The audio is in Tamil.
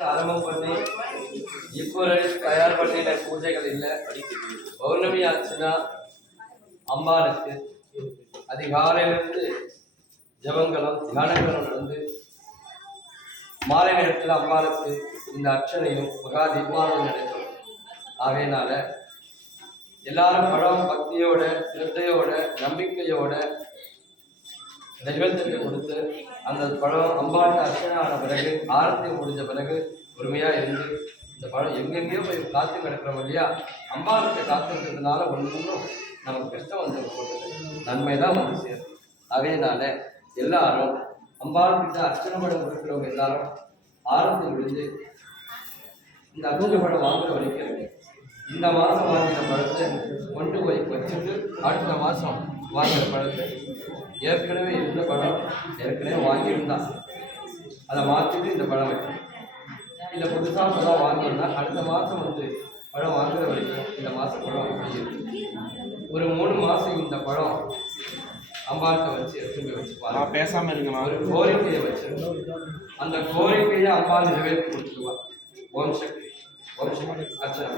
ஆரம்பம் பண்ணி இப்போ தயார் பண்ணின பூஜைகள் இல்லை. பௌர்ணமி ஆச்சுன்னா அம்பாளுக்கு அதிகாலையிலிருந்து ஜபங்களும் தியானங்களும் நடந்து மாலை நேரத்தில் அம்பாளுக்கு இந்த அர்ச்சனையும் மகா தீபாவளி நடைபெறும். ஆகையினால எல்லாரும் பழம் பக்தியோட சிரத்தையோட நம்பிக்கையோட தெய்வத்திற்கு கொடுத்து அந்த பழம் அம்பாட்ட அர்ச்சனை ஆன பிறகு ஆரத்தி முடிஞ்ச பிறகு பொறுமையாக இருந்து இந்த பழம் எங்கெங்கேயோ போய் காத்து கிடக்கிறோம் இல்லையா, அம்பாளுக்கு காத்துக்கிறதுனால ஒன்றும் நமக்கு கஷ்டம் வந்து போகுது, நன்மை தான் வந்து சேரும். ஆகையினால எல்லாரும் அம்பாள்கிட்ட அர்ச்சனை பழம் கொடுக்குறவங்க எல்லாரும் ஆரத்தி முடிஞ்சு இந்த அர்ச்சனை பழம் வாங்குற வரைக்கும் இந்த மாதம் வாங்கின பழத்தை கொண்டு போய் வச்சுட்டு அடுத்த மாதம் வாங்கின பழத்தை ஏற்கனவே இருந்த பழம் ஏற்கனவே வாங்கியிருந்தான் அதை மாற்றிட்டு இந்த பழம் வைக்கணும். இல்லை புதுசாக பழம் வாங்கணும்னா அடுத்த மாதம் வந்து பழம் வாங்குற வரைக்கும் இந்த மாதம் பழம் வாங்கியிருக்கு. ஒரு 3 மாதம் இந்த பழம் அம்பாள்கிட்ட வச்சு எடுத்துட்டு போய் வச்சுப்பாங்க. பேசாமல் இருக்குமா, ஒரு கோரிக்கையை வச்சிருக்கோம். அந்த கோரிக்கையை அம்பாள் நிறைவேற்றி கொடுத்துருவா. ஓம் சக்தி அர்ச்சனை.